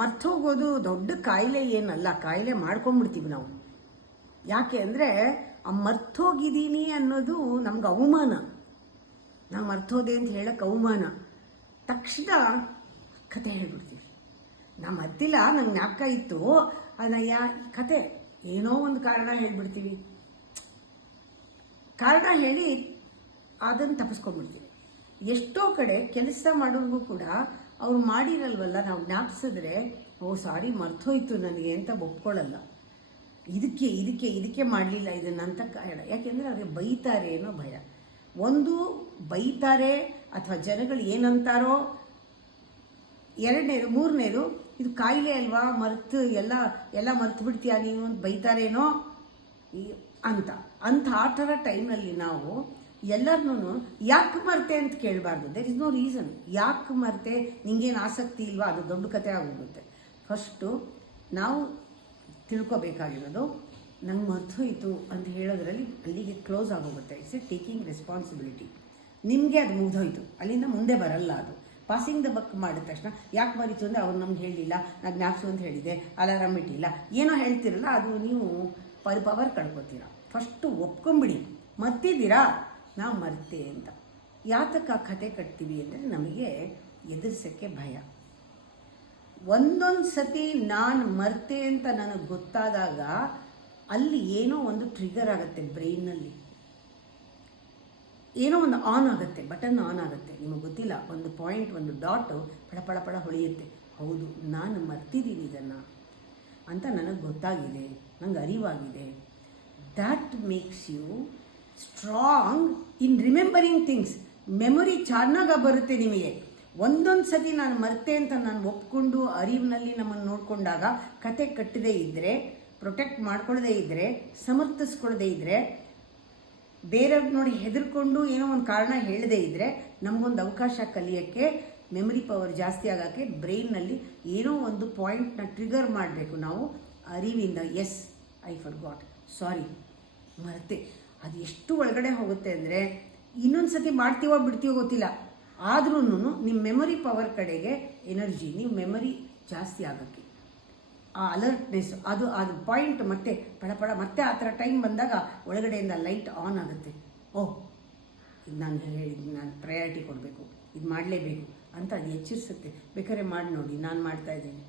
ಮರ್ತೋಗೋದು ದೊಡ್ಡ ಕಾಯಿಲೆ ಏನಲ್ಲ, ಕಾಯಿಲೆ ಮಾಡ್ಕೊಂಡ್ಬಿಡ್ತೀವಿ ನಾವು. ಯಾಕೆ ಅಂದರೆ ಆ ಮರ್ತೋಗಿದ್ದೀನಿ ಅನ್ನೋದು ನಮ್ಗೆ ಅವಮಾನ. ನಾವು ಮರ್ತೋದೆ ಅಂತ ಹೇಳಕ್ಕೆ ಅವಮಾನ. ತಕ್ಷಣ ಕತೆ ಹೇಳ್ಬಿಡ್ತೀವಿ. ನಾ ಮರ್ತಿಲ್ಲ, ನಂಗೆ ಜ್ಞಾಪಕ ಇತ್ತು, ಅದನ್ನ ಕತೆ ಏನೋ ಒಂದು ಕಾರಣ ಹೇಳ್ಬಿಡ್ತೀವಿ. ಕಾರಣ ಹೇಳಿ ಅದನ್ನು ತಪ್ಪಿಸ್ಕೊಂಡ್ಬಿಡ್ತೀವಿ. ಎಷ್ಟೋ ಕಡೆ ಕೆಲಸ ಮಾಡೋರಿಗೂ ಕೂಡ ಅವ್ರು ಮಾಡಿರಲ್ವಲ್ಲ, ನಾವು ಜ್ಞಾಪಿಸಿದ್ರೆ ಓ ಸಾರಿ ಮರ್ತೋಯ್ತು ನನಗೆ ಅಂತ ಒಪ್ಕೊಳ್ಳಲ್ಲ. ಇದಕ್ಕೆ ಮಾಡಲಿಲ್ಲ ಇದನ್ನಂತ ಕಾರಣ. ಯಾಕೆಂದರೆ ಅವ್ರಿಗೆ ಬೈತಾರೆ ಅನ್ನೋ ಭಯ. ಒಂದು ಬೈತಾರೆ ಅಥವಾ ಜನಗಳು ಏನಂತಾರೋ, ಎರಡನೇದು, ಮೂರನೇದು ಇದು ಕಾಯಿಲೆ ಅಲ್ವಾ, ಎಲ್ಲ ಮರ್ತು ಬಿಡ್ತೀಯ ನೀನು ಅಂತ ಬೈತಾರೇನೋ ಅಂತ ಆ ಥರ ಟೈಮ್ನಲ್ಲಿ ನಾವು ಎಲ್ಲರನ್ನೂ ಯಾಕೆ ಮರ್ತೆ ಅಂತ ಕೇಳಬಾರ್ದು. There is no reason. ಯಾಕೆ ಮರ್ತೆ, ನಿಂಗೇನು ಆಸಕ್ತಿ ಇಲ್ವಾ, ಅದು ದೊಡ್ಡ ಕತೆ ಆಗೋಗುತ್ತೆ. ಫಸ್ಟು ನಾವು ತಿಳ್ಕೊಬೇಕಾಗಿರೋದು ನಂಗೆ ಮರ್ತೋಯ್ತು ಅಂತ ಹೇಳೋದ್ರಲ್ಲಿ ಅಲ್ಲಿಗೆ ಕ್ಲೋಸ್ ಆಗೋಗುತ್ತೆ. It's A taking responsibility. ನಿಮಗೆ ಅದು ಮುಗ್ದೋಯ್ತು, ಅಲ್ಲಿಂದ ಮುಂದೆ ಬರಲ್ಲ. ಅದು ಪಾಸಿಂಗ್ ದ ಬಕ್ ಮಾಡಿದ ತಕ್ಷಣ ಯಾಕೆ ಮರೀತು ಅಂದರೆ ಅವ್ರು ನಮ್ಗೆ ಹೇಳಿಲ್ಲ, ನಾನು ಜ್ಞಾಪಿಸು ಅಂತ ಹೇಳಿದೆ, ಅಲಾರಾಮ್ ಇಟ್ಟಿಲ್ಲ, ಏನೋ ಹೇಳ್ತಿರಲ್ಲ, ಅದು ನೀವು ಪವರ್ ಕಳ್ಕೊತೀರ. ಫಸ್ಟು ಒಪ್ಕೊಂಬಿಡಿ, ಮರ್ತಿದ್ದೀರಾ, ನಾವು ಮರ್ತೆ ಅಂತ. ಯಾತಕ್ಕೆ ಆ ಕತೆ ಕಟ್ತೀವಿ ಅಂದರೆ ನಮಗೆ ಎದುರಿಸೋಕ್ಕೆ ಭಯ. ಒಂದೊಂದು ಸತಿ ನಾನು ಮರ್ತೆ ಅಂತ ನನಗೆ ಗೊತ್ತಾದಾಗ ಅಲ್ಲಿ ಏನೋ ಒಂದು ಟ್ರಿಗರ್ ಆಗುತ್ತೆ ಬ್ರೈನ್ನಲ್ಲಿ, ಏನೋ ಒಂದು ಆನ್ ಆಗುತ್ತೆ, ಬಟನ್ ಆನ್ ಆಗುತ್ತೆ. ನಿಮಗೆ ಗೊತ್ತಿಲ್ಲ, ಒಂದು ಪಾಯಿಂಟ್, ಒಂದು ಡಾಟು ಪಳ ಹೊಳೆಯುತ್ತೆ. ಹೌದು, ನಾನು ಮರ್ತಿದ್ದೀನಿ ಇದನ್ನು ಅಂತ ನನಗೆ ಗೊತ್ತಾಗಿದೆ, ನನಗೆ ಅರಿವಾಗಿದೆ. That makes you strong in remembering things. Memory ಚೆನ್ನಾಗಿ ಬರುತ್ತೆ ನಿಮಗೆ. ಒಂದೊಂದು ಸತಿ ನಾನು ಮರ್ತೆ ಅಂತ ನಾನು ಒಪ್ಕೊಂಡು ಅರಿವಿನಲ್ಲಿ ನಮ್ಮನ್ನು ನೋಡಿಕೊಂಡಾಗ, ಕತೆ ಕಟ್ಟದೇ ಇದ್ದರೆ, ಪ್ರೊಟೆಕ್ಟ್ ಮಾಡ್ಕೊಳ್ಳದೇ ಇದ್ದರೆ, ಸಮರ್ಥಿಸ್ಕೊಳ್ಳದೇ ಇದ್ದರೆ, ಬೇರೆಯವ್ರು ನೋಡಿ ಹೆದರ್ಕೊಂಡು ಏನೋ ಒಂದು ಕಾರಣ ಹೇಳದೇ ಇದ್ದರೆ, ನಮಗೊಂದು ಅವಕಾಶ ಕಲಿಯೋಕ್ಕೆ, ಮೆಮೊರಿ ಪವರ್ ಜಾಸ್ತಿ ಆಗೋಕ್ಕೆ ಬ್ರೈನ್ನಲ್ಲಿ ಏನೋ ಒಂದು ಪಾಯಿಂಟ್ನ ಟ್ರಿಗರ್ ಮಾಡಬೇಕು ನಾವು ಅರಿವಿಂದ. ಎಸ್, ಐ ಫಾರ್ ಗಾಟ್, ಸಾರಿ ಮರೆತೆ. ಅದು ಎಷ್ಟು ಒಳಗಡೆ ಹೋಗುತ್ತೆ ಅಂದರೆ ಇನ್ನೊಂದು ಸತಿ ಮಾಡ್ತೀವೋ ಬಿಡ್ತೀವೋ ಗೊತ್ತಿಲ್ಲ, ಆದ್ರೂ ನಿಮ್ಮ ಮೆಮೊರಿ ಪವರ್ ಕಡೆಗೆ ಎನರ್ಜಿ, ನೀವು ಮೆಮೊರಿ ಜಾಸ್ತಿ ಆಗೋಕ್ಕೆ, ಆ ಅಲರ್ಟ್ನೆಸ್, ಅದು ಪಾಯಿಂಟ್ ಮತ್ತೆ ಮತ್ತೆ ಆ ಥರ ಟೈಮ್ ಬಂದಾಗ ಒಳಗಡೆಯಿಂದ ಲೈಟ್ ಆನ್ ಆಗುತ್ತೆ. ಓಹ್, ಇದು ನಾನು ಹೇಳಿದ್ದು, ನಾನು ಪ್ರಯಾರಿಟಿ ಕೊಡಬೇಕು, ಇದು ಮಾಡಲೇಬೇಕು ಅಂತ ಅದು ಎಚ್ಚರಿಸುತ್ತೆ. ಬೇಕಾದ್ರೆ ಮಾಡಿ ನೋಡಿ, ನಾನು ಮಾಡ್ತಾಯಿದ್ದೀನಿ.